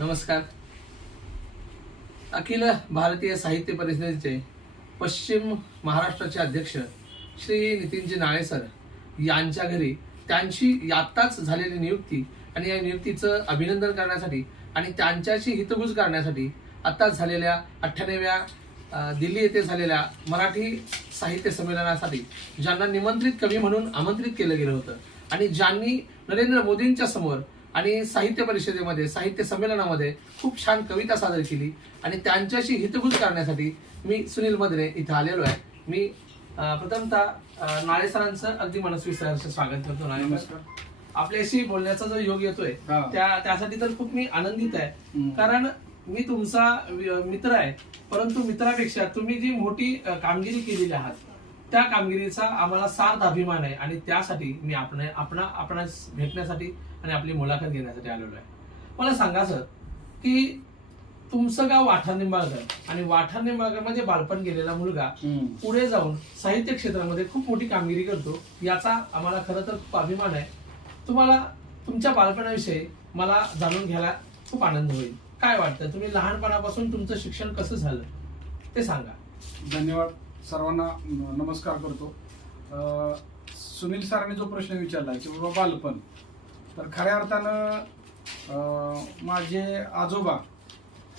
नमस्कार. अखिल भारतीय साहित्य परिषदेचे पश्चिम महाराष्ट्राचे अध्यक्ष श्री नितीनजी नाळे सर यांच्या घरी त्यांची आत्ताच झालेली नियुक्ती आणि या नियुक्तीचं अभिनंदन करण्यासाठी आणि त्यांच्याशी हितगुज करण्यासाठी आत्ताच झालेल्या 98व्या दिल्ली येथे झालेल्या मराठी साहित्य संमेलनासाठी ज्यांना निमंत्रित कवी म्हणून आमंत्रित केलं गेलं होतं आणि ज्यांनी नरेंद्र मोदींच्या समोर आणि साहित्य परिषदेमध्ये साहित्य संमेलनामध्ये खूप छान कविता सादर केली आणि त्यांच्याशी हितगुज करण्यासाठी मी सुनील मदने इथं आलेलो आहे. मी प्रथमतः नाळे सरांचं अगदी मनस्वी स्वागत करतो. नाळे सर, आपल्याशी बोलण्याचा जो योग येतोय त्यासाठी तर खूप मी आनंदित आहे, कारण मी तुमचा मित्र आहे, परंतु मित्रापेक्षा तुम्ही जी मोठी कामगिरी केलेली आहात त्या कामगिरीचा आम्हाला सार्थ अभिमान आहे आणि त्यासाठी मी आपणास भेटण्यासाठी आणि आपली मुलाखत घेण्यासाठी आलेलो आहे. मला सांगा सर की तुमचं गाव वाठार निंबाळकर आणि वाठार निंबाळकर मध्ये बालपण गेलेला मुलगा पुढे जाऊन साहित्य क्षेत्रामध्ये खूप मोठी कामगिरी करतो, याचा आम्हाला खरं तर खूप अभिमान आहे. तुम्हाला तुमच्या बालपणाविषयी मला जाणून घ्यायला खूप आनंद होईल. काय वाटतं, तुम्ही लहानपणापासून तुमचं शिक्षण कसं झालं ते सांगा. धन्यवाद. सर्वांना नमस्कार करतो. सुनील सरांनी जो प्रश्न विचारला की बाबा बालपण, तर खऱ्या अर्थानं माझे आजोबा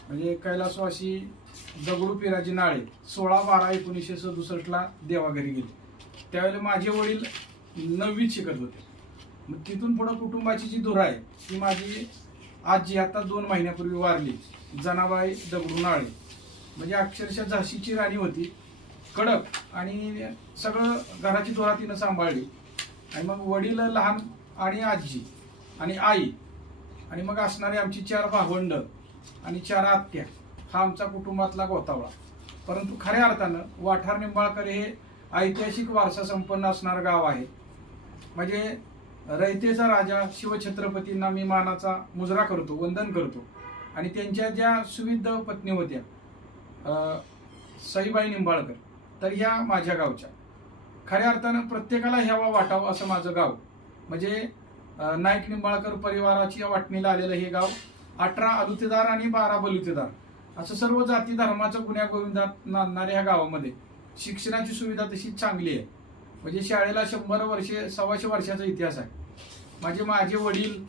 म्हणजे कैलासवासी दगडू पिराजी नाळे 16/12/1967 देवाघरी गेले. त्यावेळेला माझे वडील 9वीत शिकत होते. मग तिथून पुढं कुटुंबाची जी धुरा आहे ती माझी आजी आता 2 महिन्यापूर्वी वारली, जनाबाई दगडू नाळे. म्हणजे अक्षरशः झाशीची राणी होती, कडक, आणि सगळं घराची धुरा तिनं सांभाळली. आणि मग वडील लहान आणि आजी आणि आई आणि मग असणारे आमची 4 भावंड आणि 4 आत्या, हा आमचा कुटुंबातला गोतावळा. परंतु खऱ्या अर्थानं वाठार निंबाळकर हे ऐतिहासिक वारसा संपन्न असणारं गाव आहे. म्हणजे रयतेचा राजा शिवछत्रपतींना मी मानाचा मुजरा करतो, वंदन करतो. आणि त्यांच्या ज्या सुविध पत्नी होत्या सईबाई निंबाळकर, तर ह्या माझ्या गावच्या. खऱ्या अर्थानं प्रत्येकाला ह्यावा वाटावं असं माझं गाव. म्हणजे नाईक निंबाळकर परिवाराच्या वाटणीला आलेलं हे गाव 18 अलुतेदार आणि 12 बलुतेदार असं सर्व जाती धर्माचं गुण्यागोविंदात नांदणाऱ्या ह्या गावामध्ये शिक्षणाची सुविधा तशी चांगली आहे. म्हणजे शाळेला 100 वर्षे 125 वर्षाचा इतिहास आहे. माझे वडील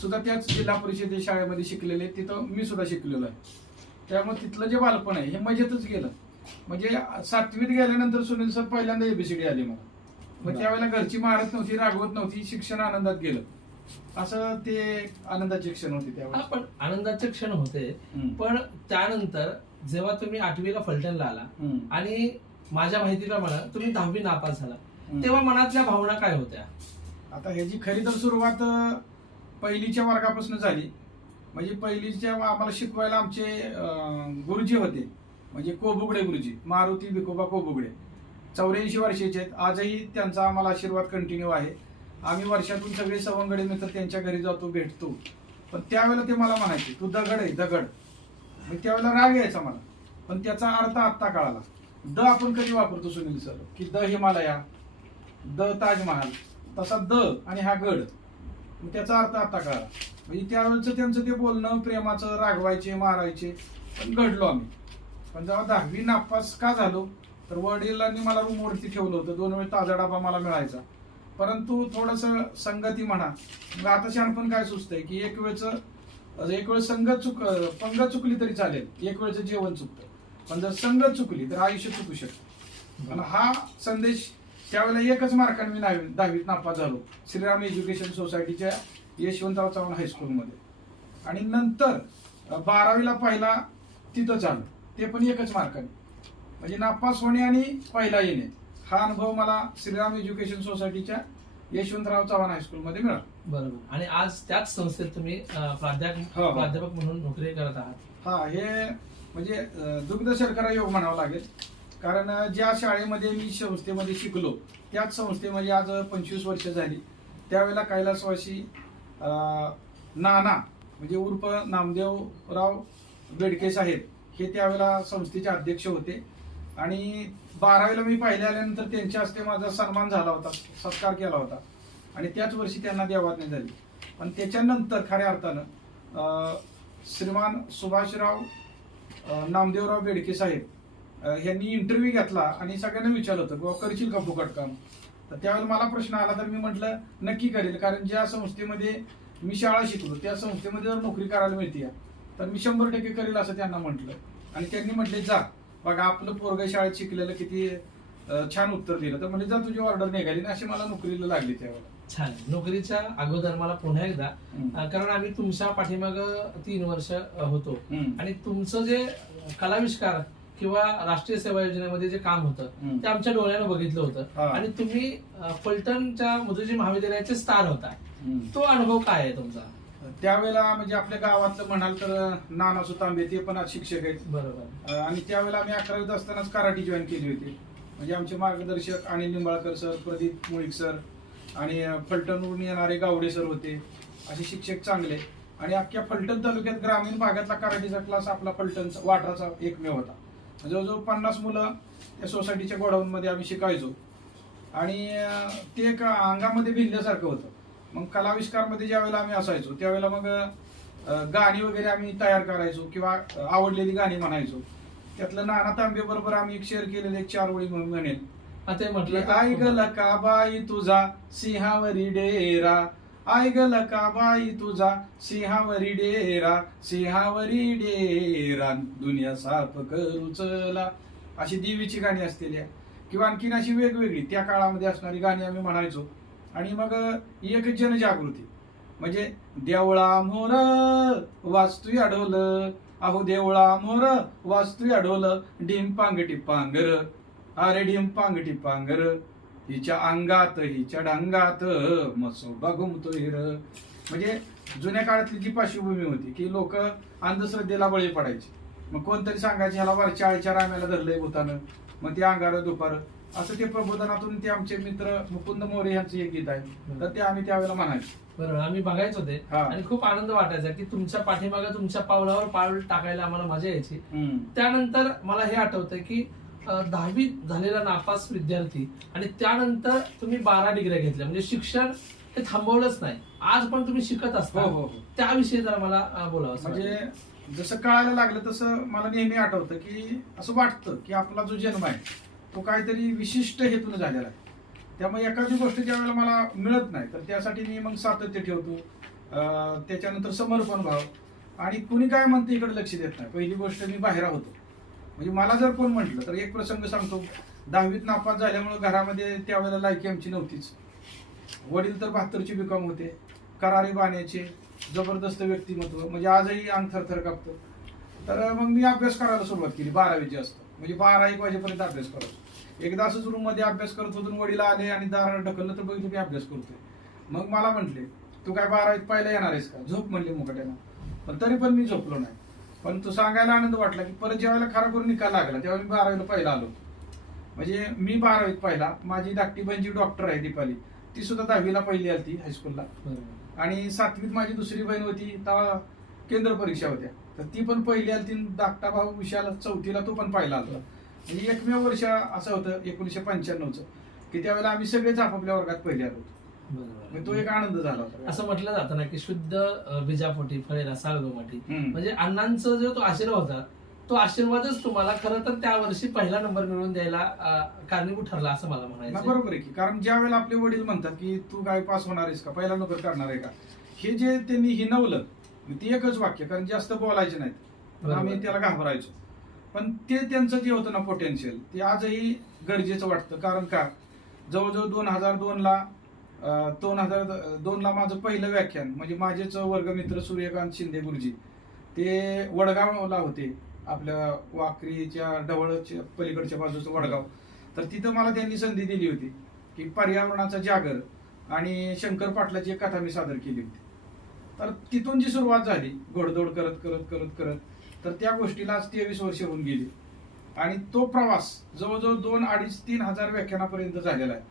सुद्धा त्याच जिल्हा परिषद शाळेमध्ये शिकलेले, तिथं मी सुद्धा शिकलेलो आहे. त्यामुळे तिथलं जे बालपण आहे हे मजेतच गेलं. म्हणजे 7वीत गेल्यानंतर सुनील सर पहिल्यांदा ABCD आली मला. मग त्यावेळेला घरची मारत नव्हती, रागवत नव्हती, शिक्षण आनंदात गेलं. असं ते आनंदाचे क्षण होते त्यावेळेस. पण आनंदाचे क्षण होते, पण त्यानंतर जेव्हा तुम्ही 8वीला फलटणला आला आणि माझ्या माहितीप्रमाणे तुम्ही 10वी नापास झाला, तेव्हा मनातल्या भावना काय होत्या? आता ह्याची खरी तर सुरुवात पहिलीच्या वर्गापासून झाली. म्हणजे पहिलीच्या आम्हाला शिकवायला आमचे गुरुजी होते, म्हणजे कोबुगडे गुरुजी, मारुती भिकोबा कोबुगडे. 84 वर्षाचे आहेत. आजही त्यांचा आम्हाला आशीर्वाद कंटिन्यू आहे. आम्ही वर्षातून सगळे सवंगडे मित्र त्यांच्या घरी जातो, भेटतो. पण त्यावेळेला ते मला म्हणायचे, तू दगड आहे, दगड. मग त्यावेळेला राग यायचा मला, पण त्याचा अर्थ आत्ता कळाला. द आपण कधी वापरतो सुनील सर, की द हिमालया, द ताजमहाल, तसा द आणि हा गड. मग त्याचा अर्थ आता कळाला. म्हणजे त्यावेळेचं त्यांचं ते बोलणं प्रेमाचं, रागवायचे, मारायचे, पण घडलो आम्ही. पण जेव्हा 10वी नापास का झालो, तर वडिलांनी मला रूमवरती ठेवलं होतं. 2 वेळ ताजा डबा मला मिळायचा. परंतु थोडंसं संगती म्हणा, मग आता शहाणपण काय सुचतंय की एक वेळ पंगत चुकली तरी चालेल, एक वेळचं जेवण चुकतं, पण जर संगत चुकली तर आयुष्य चुकू शकतं. आणि हा संदेश त्यावेळेला एकच मार्काने मी 10वीत नापास झालो, श्रीराम एज्युकेशन सोसायटीच्या यशवंतराव चव्हाण हायस्कूलमध्ये. आणि नंतर 12वीला पहिला तिथं झालं, ते पण एकच मार्काने. म्हणजे नापास होणे आणि पहिला येणे हा अनुभव मला श्रीराम एज्युकेशन सोसायटीच्या यशवंतराव चव्हाण हायस्कूलमध्ये मिळाला. बरोबर. आणि आज त्याच संस्थेत तुम्ही प्राध्यापक म्हणून नोकरी करत आहात. हा, हे म्हणजे दुग्ध शर्करा योग म्हणावं लागेल. कारण ज्या शाळेमध्ये मी संस्थेमध्ये शिकलो त्याच संस्थेमध्ये आज 25 वर्ष झाली. त्यावेळेला कैलासवासी नाना म्हणजे उर्फ नामदेवराव बेडके साहेब हे त्यावेळेला संस्थेचे अध्यक्ष होते. आणि 12वीला मी पाहिले आल्यानंतर त्यांच्या हस्ते माझा सन्मान झाला होता, सत्कार केला होता. आणि त्याच वर्षी त्यांना देवाज्ञा झाली. पण त्याच्यानंतर खऱ्या अर्थानं श्रीमान सुभाषराव नामदेवराव बेडके साहेब यांनी इंटरव्ह्यू घेतला आणि सगळ्यांना विचारलं होतं किंवा करशील का फुकट काम. तर त्यावेळेला मला प्रश्न आला तर मी म्हटलं नक्की करेल, कारण ज्या संस्थेमध्ये मी शाळा शिकलो त्या संस्थेमध्ये जर नोकरी करायला मिळते तर मी 100% करेल असं त्यांना म्हटलं. आणि त्यांनी म्हटले जा बघा आपलं पोरग शाळेत शिकलेलं किती छान उत्तर दिलं. तर म्हणजे जा तुझी ऑर्डर निघाली ना अशी मला नोकरीला लागली त्यावेळेला. छान. नोकरीच्या अगोदर मला पुन्हा एकदा कारण आम्ही तुमच्या पाठीमाग 3 वर्ष होतो आणि तुमचं जे कलाविष्कार किंवा राष्ट्रीय सेवा योजनेमध्ये जे काम होतं ते आमच्या डोळ्यानं बघितलं होतं आणि तुम्ही फलटणच्या मुदुजी महाविद्यालयाचे स्टार होता. तो अनुभव काय आहे तुमचा? त्यावेळेला म्हणजे आपल्या गावातलं म्हणाल तर नाना सुतांबे ते पण आज शिक्षक आहेत. बरोबर. आणि त्यावेळेला आम्ही 11वीत असतानाच कराटे जॉईन केली होती. म्हणजे आमचे मार्गदर्शक अनिल निंबाळकर सर, प्रदीप मुळीक सर आणि फलटणवरून येणारे गावडे सर होते. असे शिक्षक चांगले. आणि अख्ख्या फलटण तालुक्यात ग्रामीण भागातला कराटेचा क्लास आपला फलटणचा वाटराचा एकमेव होता. जवळजवळ 50 मुलं त्या सोसायटीच्या गोडाऊनमध्ये आम्ही शिकायचो आणि ते एक अंगामध्ये भिनल्यासारखं होतं. मग कलाविष्कारमध्ये ज्या वेळेला आम्ही असायचो त्यावेळेला मग गाणी वगैरे आम्ही तयार करायचो किंवा आवडलेली गाणी म्हणायचो. त्यातलं नाना तांबे बरोबर आम्ही एक शेअर केलेले एक 4 ओळी म्हणेल. ते म्हटलं आई ग लकाबाई तुझा सिंहावरी डेरा, आई ग लकाबाई तुझा सिंहावरी डेरा, सिंहावरी डेरा दुनिया साफ करू चला. अशी देवीची गाणी असलेली किंवा आणखीन अशी वेगवेगळी त्या काळामध्ये असणारी गाणी आम्ही म्हणायचो. आणि मग एक जनजागृती म्हणजे देवळा मोर वास्तू अडवल, अहो देवळा मोर वास्तू अडवल, डिंपांग टिपांगर, अरे डिंपांग टिपांगर, हिच्या अंगात हिच्या डांगात मसोबा घुमतो हिर. म्हणजे जुन्या काळातली जी पार्श्वभूमी होती की लोक अंधश्रद्धेला बळी पडायचे. मग कोणतरी सांगायचे ह्याला वरच्या आळीच्या राम्याला धरलंय भूतानं, मग ते अंगार दुपार असं ते प्रबोधनातून ते आमचे मित्र मुकुंद मोरे यांचं एक गीत आहे तर ते आम्ही त्यावेळेला म्हणायचो. बरोबर. आम्ही बघायचो ते आणि खूप आनंद वाटायचा की तुमच्या पाठीमागे तुमच्या पावलावर पाऊल टाकायला आम्हाला मजा यायची. त्यानंतर मला हे आठवतंय की 10वीत झालेला नापास विद्यार्थी आणि त्यानंतर तुम्ही 12 डिग्र्या घेतल्या म्हणजे शिक्षण हे थांबवलंच नाही. आज पण तुम्ही शिकत असता. त्याविषयी जरा मला बोलावं. म्हणजे जसं कळायला लागलं तसं मला नेहमी आठवतं की असं वाटतं की आपला जो जन्म आहे तो काहीतरी विशिष्ट हेतून झालेला आहे. त्यामुळे एखादी गोष्ट ज्या वेळेला मला मिळत नाही तर त्यासाठी मी मग सातत्य ठेवतो. त्याच्यानंतर समर्पण भाव आणि कुणी काय म्हणतं इकडे लक्ष देत नाही. पहिली गोष्ट मी बाहेर होतो. म्हणजे मला जर कोण म्हटलं तर एक प्रसंग सांगतो. 10वीत नापास झाल्यामुळे घरामध्ये त्यावेळेला लायकी आमची नव्हतीच. वडील तर 72ची बीकॉम होते, करारी बाण्याचे, जबरदस्त व्यक्तिमत्व, म्हणजे आजही अंग थरथर कापतं. तर मग मी अभ्यास करायला सुरुवात केली 12वी जास्त म्हणजे 12-1 वाजेपर्यंत अभ्यास करायचो. एकदा असंच रूम मध्ये अभ्यास करत होतो, वडील आले आणि दार ढकललं तर बघितलं मी अभ्यास करतोय. मग मला म्हटले तू काय 12वीत पहिला येणार आहेस का, झोप म्हणले मुकाट्यानं. पण तरी पण मी झोपलो नाही. पण तो सांगायला आनंद वाटला की परत ज्यावेळेला खरा करून निकाल लागला तेव्हा मी 12वीला पहिला आलो. म्हणजे मी 12वीत पहिला. माझी धाकटी बहीण जी डॉक्टर आहे दीपाली ती सुद्धा 10वीला पहिली आली हायस्कूलला. आणि 7वीत माझी दुसरी बहीण होती तेव्हा केंद्र परीक्षा होत्या तर ती पण पहिली आली. धाकटा भाऊ विशाल 4थीला तो पण पहिला आला. म्हणजे एकमेव वर्ष असं होतं 1995चं की त्यावेळेला आम्ही सगळेच आपापल्या वर्गात पहिले आलो. तो एक आनंद झाला होता. असं म्हटलं जातं ना की शुद्ध बीजापोटी फळेला साळगोमाटी. म्हणजे अण्णांचा जो तो आशीर्वाद होता तो आशीर्वादच तुम्हाला खरं तर त्या वर्षी पहिला नंबर मिळवून द्यायला कारणीभूत ठरला असं मला म्हणायचं. बरोबर आहे की कारण ज्या वेळेला आपले वडील म्हणतात की तू काय पास होणार आहेस का, पहिला नंबर करणार आहे का, हे जे त्यांनी हिनवलं ते एकच वाक्य, कारण जास्त बोलायचे नाहीत आम्ही त्याला घाबरायचो. पण ते त्यांचं जे होतं ना पोटेन्शियल ते आजही गरजेचं वाटतं. कारण का जवळजवळ 2002ला माझं पहिलं व्याख्यान म्हणजे माझेच वर्गमित्र सूर्यकांत शिंदे गुरुजी ते वडगावला होते, आपल्या वाकरीच्या ढवळच्या पलीकडच्या बाजूचं वडगाव. तर तिथं मला त्यांनी संधी दिली होती की पर्यावरणाचा जागर आणि शंकर पाटलाची एक कथा मी सादर केली होती. तर तिथून जी सुरुवात झाली घोडदौड करत करत करत करत तर त्या गोष्टीला आज 23 वर्ष होऊन गेली. आणि तो प्रवास जवळजवळ 2,500-3 हजार व्याख्यानापर्यंत झालेला आहे.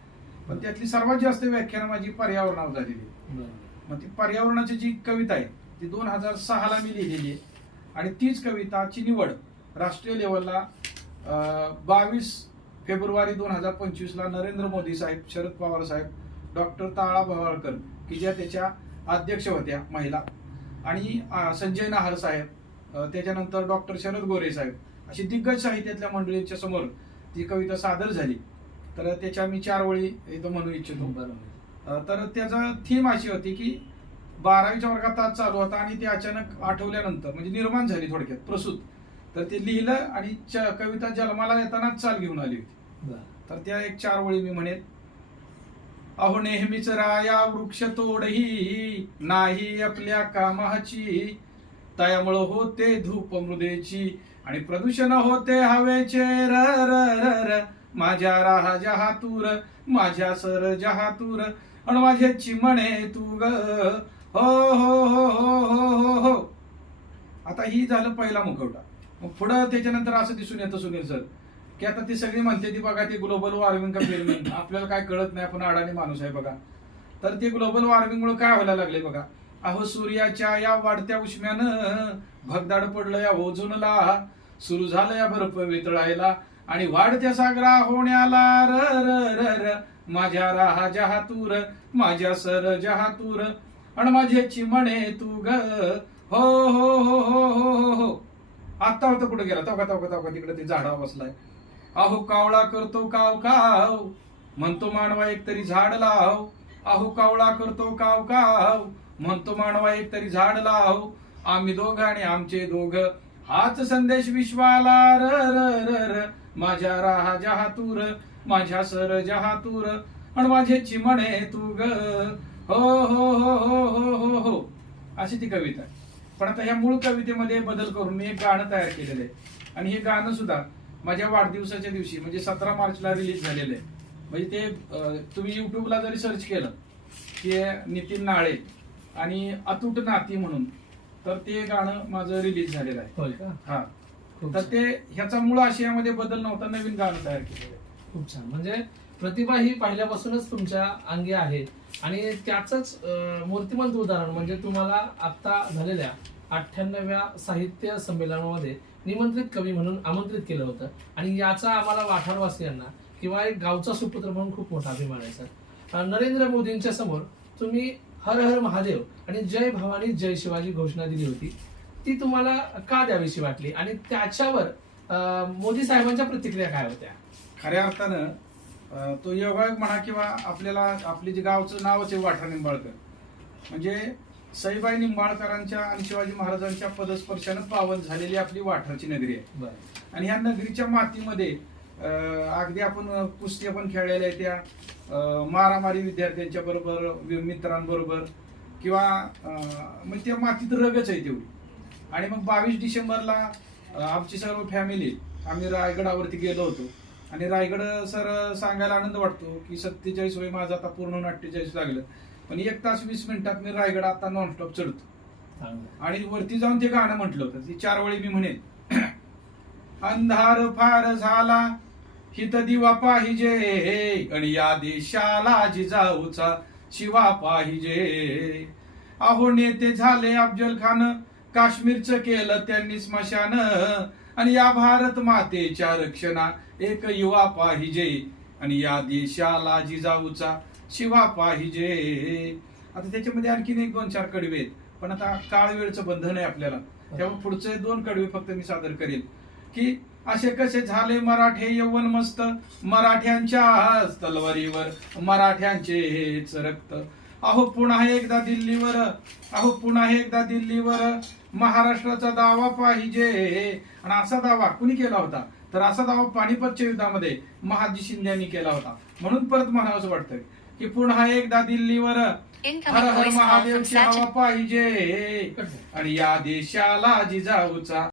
पण त्यातली सर्वात जास्त व्याख्यानं माझी पर्यावरणावर झालेली आहे. मग ती पर्यावरणाची जी कविता आहे ती 2006ला मी लिहिलेली आहे. आणि तीच कविताची निवड राष्ट्रीय लेवलला 22 फेब्रुवारी 2025ला नरेंद्र मोदी साहेब, शरद पवार साहेब, डॉक्टर ताळा भवाळकर की ज्या त्याच्या अध्यक्ष होत्या महिला, आणि संजय नाहर साहेब, त्याच्यानंतर डॉक्टर शरद गोरे साहेब, अशी दिग्गज साहित्यातल्या मंडळींच्या समोर ती कविता सादर झाली. तर त्याच्या मी 4 वळी इथं म्हणू इच्छितो. तर त्याचा थीम अशी होती की 12वीच्या वर्गात तास चालू होता आणि ते अचानक आठवल्यानंतर म्हणजे निर्माण झाली थोडक्यात प्रसूत. तर ते लिहिलं आणि कविता जन्माला येतानाच चाल घेऊन आली होती. तर त्या एक 4 वळी मी म्हणेन. अहो नेहमीच राया वृक्ष तोडही नाही आपल्या कामाची, त्यामुळं होते धूप मृदेची आणि प्रदूषण होते हवेचे. र र र र माझ्या राजा हातूर, माझ्या सर जहातूर आणि माझे चिमणे तू ग. हो हो हो हो हो हो हो. आता ही झालं पहिला मुखवटा. मग पुढं त्याच्यानंतर असं दिसून येतं सुनील सर की आता ती सगळी म्हणते ती बघा ते ग्लोबल वॉर्मिंग का फिल्मिंग, आपल्याला काय कळत नाही, आपण अडाणी माणूस आहे बघा. तर ते ग्लोबल वॉर्मिंग मुळे काय व्हायला लागले बघा. अहो सूर्याच्या या वाढत्या उष्म्यानं भगदाड पडलं या ओझोनला, सुरू झालं या बर्फ वितळायला आणि वाढत्या सागरा होण्याला. र र र र माझ्या राजा हातूर, माझ्या सर जहातूर आणि माझे चिमणे तू ग. हो हो हो हो हो हो हो. आता होतं कुठे गेला तवका तवका तवका तिकडे ते झाडावर बसलाय. अहो कावळा करतो काव काव, म्हणतो मानवा एक तरी झाड लाव. अहो कावळा करतो काव काव, म्हणतो मानवा एक तरी झाड लाव. आम्ही दोघं आणि आमचे दोघं, हाच संदेश विश्वाला. र र र र माझ्या राजा हातूर, माझ्या सर जहातूर आणि माझे चिमणे तू ग. हो हो हो हो हो हो हो. अशी ती कविता आहे. पण आता ह्या मूळ कवितेमध्ये बदल करून मी एक गाणं तयार केलेलं आहे आणि हे गाणं सुद्धा माझ्या वाढदिवसाच्या दिवशी म्हणजे 17 मार्चला रिलीज झालेलं आहे. म्हणजे ते तुम्ही युट्यूबला जरी सर्च केलं की नितीन नाळे आणि अतूट नाती म्हणून, तर ते गाणं माझं रिलीज झालेलं आहे. हा. तर ते ह्याचा मूळ आशयामध्ये बदल नव्हता, नवीन गाणं तयार केलेलं आहे. खूप छान. म्हणजे प्रतिभा ही पहिल्यापासूनच तुमच्या अंगी आहे आणि त्याच मूर्तिमंत उदाहरण म्हणजे तुम्हाला आता झालेल्या 98व्या साहित्य संमेलनामध्ये निमंत्रित कवी म्हणून आमंत्रित केलं होतं आणि याचा आम्हाला वाठारवासियांना किंवा एक गावचा सुपुत्र म्हणून खूप मोठा अभिमान आहे सर. नरेंद्र मोदींच्या समोर तुम्ही हर हर महादेव आणि जय भवानी जय शिवाजी घोषणा दिली होती. ती तुम्हाला का द्यावीशी वाटली आणि त्याच्यावर मोदी साहेबांच्या प्रतिक्रिया काय होत्या? खऱ्या अर्थानं तो योगायोग म्हणा किंवा आपल्याला आपली जे गावचं नावच आहे वाठार निंबाळकर, म्हणजे सईबाई निंबाळकरांच्या आणि शिवाजी महाराजांच्या पदस्पर्शानं पावन झालेली आपली वाठारची नगरी आहे. आणि ह्या नगरीच्या मातीमध्ये अगदी आपण कुस्त्या पण खेळलेल्या आहे, त्या मारामारी विद्यार्थ्यांच्या बरोबर, मित्रांबरोबर किंवा म्हणजे त्या मातीत रगच आहे तेवढी. आणि मग 22 डिसेंबरला आमची सर्व फॅमिली आम्ही रायगडावरती गेलो होतो आणि रायगड सर सांगायला आनंद वाटतो की 47 वय माझं आता पूर्ण 48 लागलं, पण 1 तास 20 मिनिटात मी रायगड आता नॉनस्टॉप चढतो. आणि वरती जाऊन ते गाणं म्हटलं होतं, ती 4 वळी मी म्हणेन. अंधार फार झाला हित दिवा पाहिजे आणि या देशाला जिजाऊचा शिवा पाहिजे. अहो नेते झाले अफजल खान, काश्मीरचं केलं त्यांनी स्मशान आणि या भारत मातेच्या रक्षणा एक युवा पाहिजे आणि या देशाला जिजाऊचा शिवा पाहिजे. आता त्याच्यामध्ये आणखीन 1-2-4 कडवे आहेत, पण आता काळ वेळचं बंधन आहे आपल्याला, त्यामुळे पुढचे 2 कडवे फक्त मी सादर करेन की असे कसे झाले मराठे यौवन मस्त, मराठ्यांच्या तलवारीवर मराठ्यांचेच रक्त. अहो पुन्हा एकदा दिल्लीवर, अहो पुन्हा एकदा दिल्लीवर महाराष्ट्राचा दावा पाहिजे. आणि असा दावा कुणी केला होता, तर असा दावा पानिपतच्या युद्धामध्ये महाजी शिंदे यांनी केला होता. म्हणून परत म्हणावंसं वाटतं की पुन्हा एकदा दिल्लीवर हर हर महादेवची हवा पाहिजे आणि या देशाला जिजाऊचा